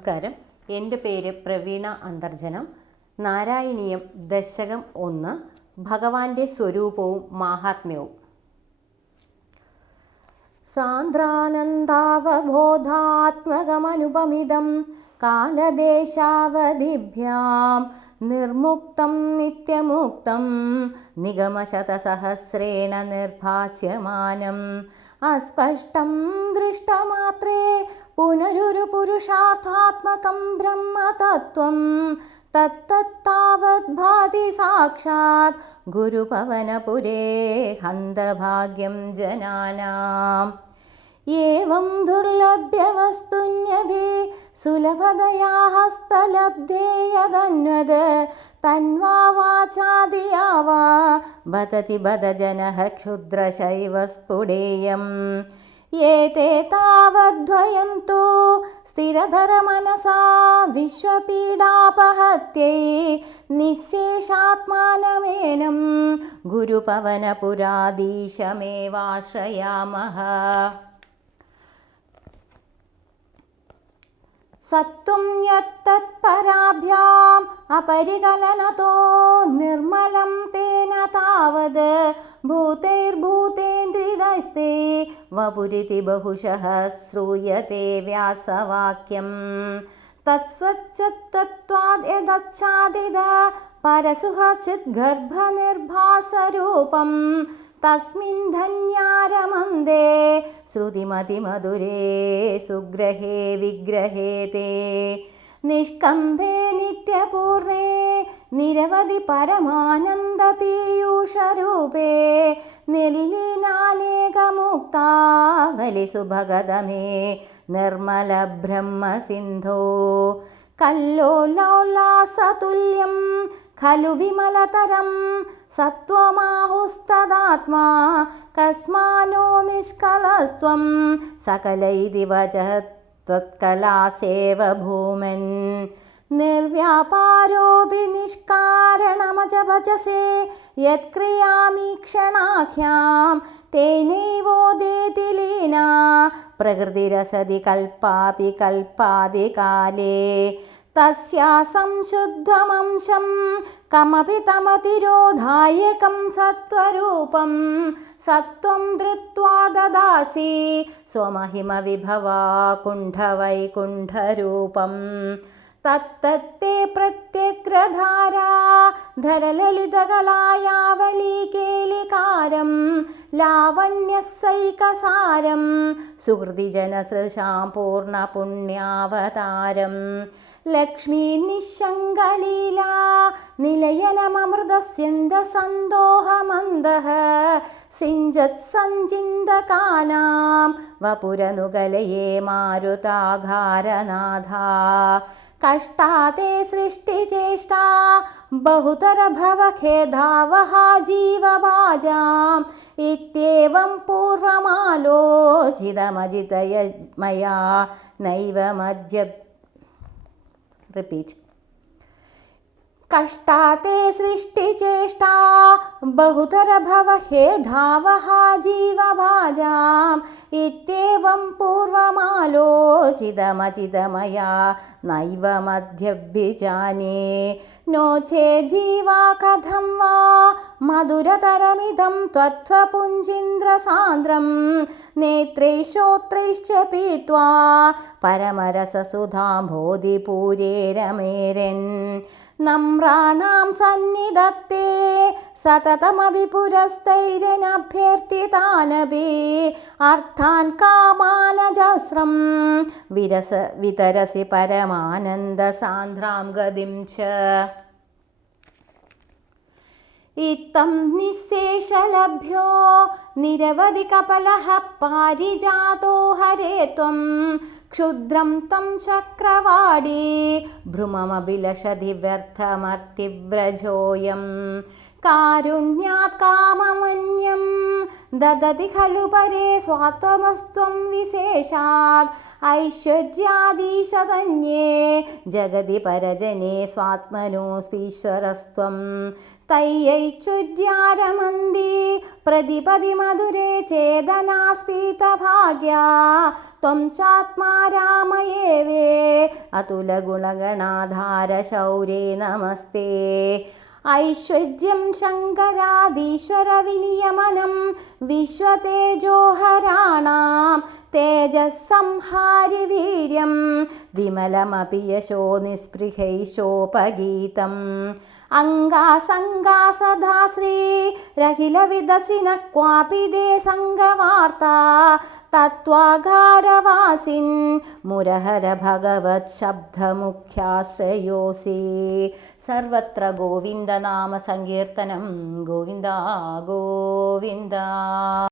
നമസ്കാരം. എന്റെ പേര് പ്രവീണ അന്തർജനം. നാരായണീയം ദശകം ഒന്ന് ഭഗവാന്റെ സ്വരൂപവും മാഹാത്മ്യവും. സാന്ദ്രാനന്ദാവബോധാത്മകമനുപമിതം. കാലദേശാവധിഭ്യാം നിർമുക്തം നിത്യമുക്തം നിഗമശതസഹസ്രേണ നിർഭാസ്യമാനം. അസ്പഷ്ടം ദൃഷ്ടമാത്രേ പുനരുരു പുരുഷാർത്ഥാത്മകം ബ്രഹ്മതത്വം. തത്തത്താവത് ഭാതി സാക്ഷാത് ഗുരുപവനപുരേ ഹന്തഭാഗ്യം ജനാനാം ഏവം ദുർലഭ്യവസ്തുന്യഭി സുലഭതയാ ഹസ്തലബ്ധേ യദന്വത് തന്വാ വാചാദിയാ വാ ബദതി ബദജനഃ ക്ഷുദ്രശൈവ സ്ഫുടേയം ഏതേ താവദ്വയം തു സ്ഥിരധരമനസാ വിശ്വപീഡാപഹത്यै നിശേഷാത്മാനമേനം सत्तुं यत्तत्पराभ्याम् अपरिगलनतो निर्मलं तेन तावद् भूतैर्भूतेन्द्रिदस्ते वपुरिति बहुशः श्रूयते व्यासवाक्यं। तत्सच्चत्तत्त्वाद् यदच्छादिद परसुहचिद्गर्भनिर्भासरूपं तस्मिन् धन्यारमन्दे ശ്രുതിമതിമധുരേ സുഗ്രഹേ വിഗ്രഹേ തേ നിഷ്കമ്പേ നിത്യപൂർണേ നിരവധി പരമാനന്ദ പീയൂഷരൂപേ. നിർലീനാനേകമുക്താവലി സുഭഗതമേ. നിർമ്മല ബ്രഹ്മസിന്ധോ. കല്ലോലോല്ലാസതുല്യം ഖലു വിമലതരം സത്വമാഹുസ്തദാത്മാ കസ്മാനോ നിഷ്കളസ്ത്വം സകലൈതി വജത്വത്കലാസേവ ഭൂമൻ. നിർവ്യാപാരോപി നിഷ്കാരണമജഭജസേ യത്ക്രിയാമീക്ഷണാഖ്യാം തേനൈവോദേതി ലീന പ്രകൃതിരസതി കൽപ്പാപി കൽപ്പാതികാലേ तस्या संशुद्धमंशं कमपि तमतिरोधायकं सत्त्वरूपं सत्त्वं धृत्वा ददासि स्वमहिमविभवा कुण्ठवैकुण्ठरूपं तत्तत्ते प्रत्यग्रधारा धरललितकलायावलीकेलिकारं लावण्यस्सैकसारं सुहृदिजनसृशां पूर्णपुण्यावतारम् ലക്ഷ്മി നിശങ്കലീല നിലയനമൃതസ്യന്ത സന്തോഹമന്ദഃ സിഞ്ചത് സഞ്ചിന്തകാനാം വപുരനുകലയെ മാരുതാഘാരനാഥ. കഷ്ടാതെ സൃഷ്ടിചേഷ്ട ബഹുതരഭവഖേദാവഹ ജീവവാജാം ഇത്യേവം പൂർവമാലോചിതമജിതയ മയാ നൈവ മദ്യ റിപ്പീറ്റ് കഷ്ടാത്തെ സൃഷ്ടിചേഷ്ടാ ബഹുതരഭവ ഹേ പൂർവമാലോചിതമചിതമയാ നൈവ മധ്യഭിജാനേ നോചേ ജീവാ കഥം വാ മധുരതരമിതം ത്വത്വപുഞ്ചിന്ദ്രസാന്ദ്രം നേത്രേ ശ്രോത്രൈശ്ച പീത്വാ പരമരസസുധാംഭോധിപൂരേ രമേരൻ നമ്രാണാം സന്നിധത്തെ സതതമപി പുരസ്തൈരനഭ്യർത്ഥിതാനപി അർത്ഥാൻ കാമാനജാസ്രം വിരസ വിതരസി പരമാനന്ദസാന്ദ്രാം ഗതിം ച. इत्थं निःशेषलभ्यो निरवधि कपलः पारिजातो हरे त्वं। क्षुद्रं तं चक्रवाडी भ्रुममभिलषधि व्यर्थमर्तिव्रजोऽयं കാരുണ്യാത് കാമമന്യം ദദതി ഖലു പരേ സ്വാത്വമസ്ത്വം വിശേഷാത്. ഐശ്വര്യാദീശതന്യേ ജഗതി പരജനേ സ്വാത്മനോസ്വീശ്വരസ്ത്വം തയ്യൈച്ചുര്യാരമന്തി പ്രതിപതി മധുരേ ചേതനാസ്പീതഭാഗ്യ. ത്വം ചാത്മാ രാമയേവേ അതുലഗുണഗണാധാര ശൗരേ നമസ്തേ. ഐശ്വര്യം ശങ്കരാദീശ്വര വിനിയമനം. വിശ്വതേജോഹരാണാം. തേജസ്സംഹാരി വീര്യം വിമലമപി യശോ നിസ്പൃഹൈശോപഗീതം അംഗാസംഗാസദാ ശ്രീ രഖിലവിദസിന ക്വാപി ദേ സംഗവാർത്താ തത്വാകാരവാസിൻ മുരഹര ഭഗവത് ശബ്ദമുഖ്യാശ്രയോസി. സർവത്ര ഗോവിന്ദനാമ സങ്കീർത്തനം. ഗോവിന്ദ ഗോവിന്ദ. 감사합니다.